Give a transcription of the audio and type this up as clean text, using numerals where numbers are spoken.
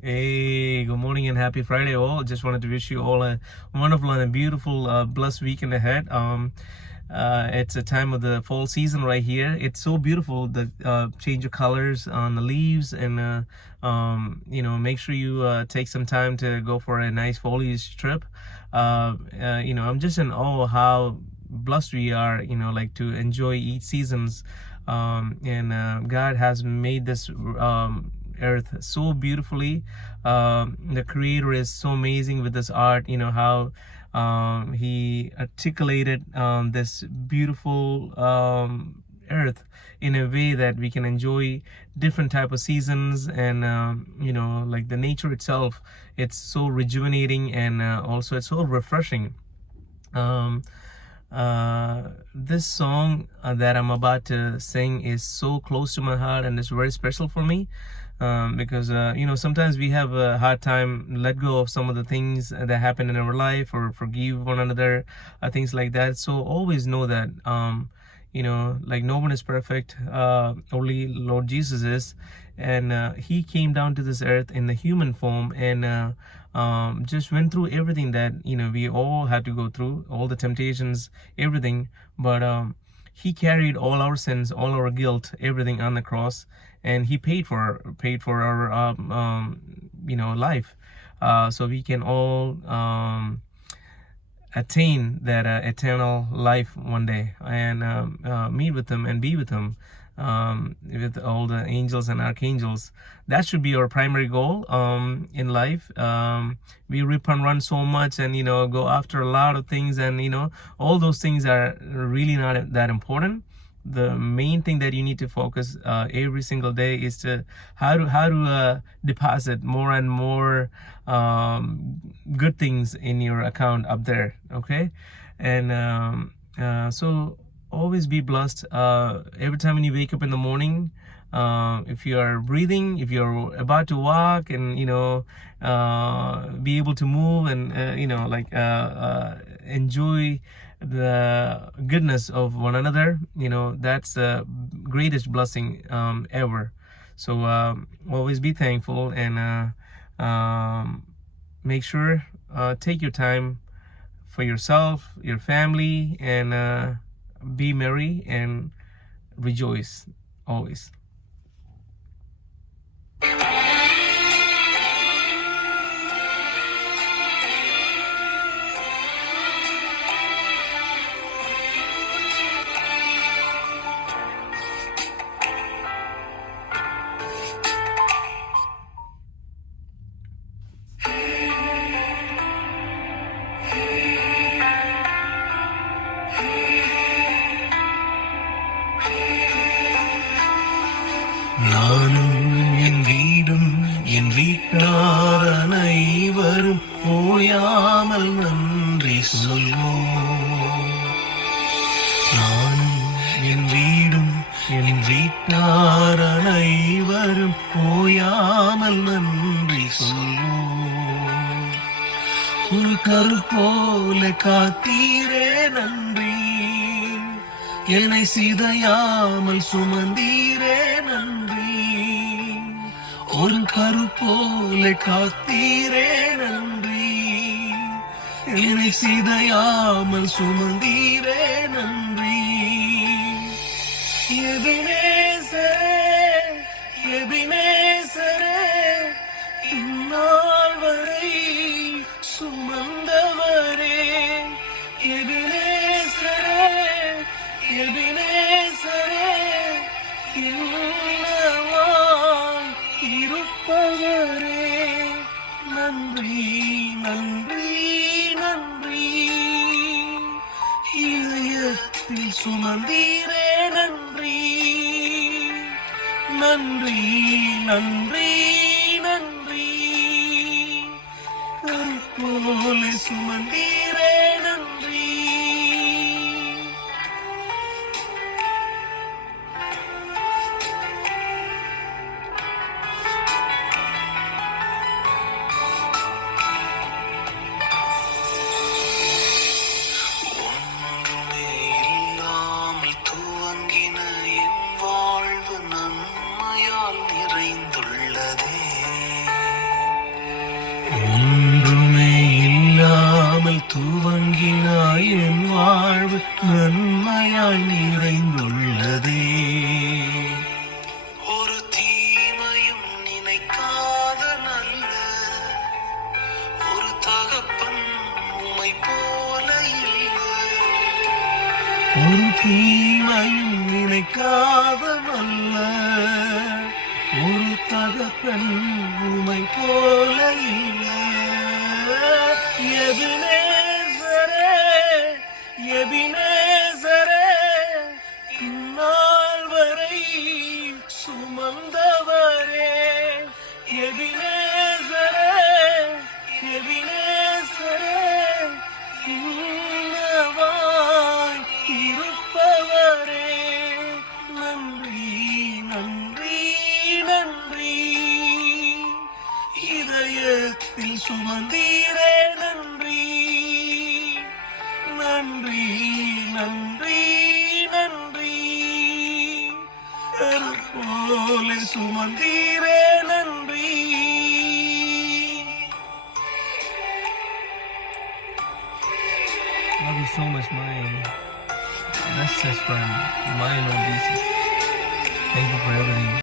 Hey, good morning and happy Friday, all. Just wanted to wish you all a wonderful and a beautiful, blessed weekend ahead. It's a time of the fall season right here. It's so beautiful, the change of colors on the leaves, and make sure you take some time to go for a nice foliage trip. I'm just in awe how blessed we are, like to enjoy each seasons. And God has made this earth so beautifully. The creator is so amazing with this art, how he articulated this beautiful earth in a way that we can enjoy different type of seasons. And like the nature itself, it's so rejuvenating, and also it's so refreshing. um, this song that I'm about to sing is so close to my heart, and it's very special for me, because sometimes we have a hard time let go of some of the things that happen in our life, or forgive one another, things like that. So always know that like no one is perfect, only Lord Jesus is. And he came down to this earth in the human form, and just went through everything that we all had to go through, all the temptations, everything. But he carried all our sins, all our guilt, everything on the cross, and he paid for our life, so we can all attain that eternal life one day, and meet with him and be with him, with all the angels and archangels. That should be our primary goal in life. We rip and run so much, and go after a lot of things, and all those things are really not that important. The main thing that you need to focus every single day is to how to deposit more and more good things in your account up there. Okay. And so always be blessed every time when you wake up in the morning. If you are breathing, if you're about to walk, and be able to move, and enjoy the goodness of one another, that's the greatest blessing ever. So always be thankful, and make sure take your time for yourself, your family, and be merry and rejoice always. நானும் என் வீடும் என் வீட்டார் அனைவரும் ஓயாமல் நன்றி சொல்வோம். நானும் என் வீடும் என் வீட்டார் அனைவரும் ஓயாமல் நன்றி சொல்வோம். ஒரு கரு போல காத்தீரே நன்றி, என்னை சிதையாமல் சுமந்தீரே நன்றி. ஒரு கரு போல காத்தீரே நன்றி, என்னை சிதையாமல் சுமந்தீரே நன்றி. எபினேசரே, எபினேசரே, இந்நாள் வரை சுமந்தவரே. எபினேசரே, எபினேசரே, இல்லவாய் இருப்பவரே. நன்றி, நன்றி, நன்றி. இதயத்தில் சுமந்தீரே நன்றி. நன்றி, நன்றி, நன்றி. கருப்போல சுமந்தீரே நன்றி. ஒரு தீமையும் நினைக்காத நல்ல ஒரு தகப்பன் உமை போல இல்லை. எபினேசரே, எபினேசரே, இந்நாள் வரை சுமந்தவரே. எபினேசரே, எபினேசரே, இன்னவாய் இருப்பவரே. நன்றி, நன்றி, நன்றி. இதயத்தில் சுமந்தீரே நன்றி. நன்றி, நன்றி, நன்றி. போல சுமந்தீரே நன்றி. Love you so much, my bestest friend, my Lord Jesus. Thank you for everything.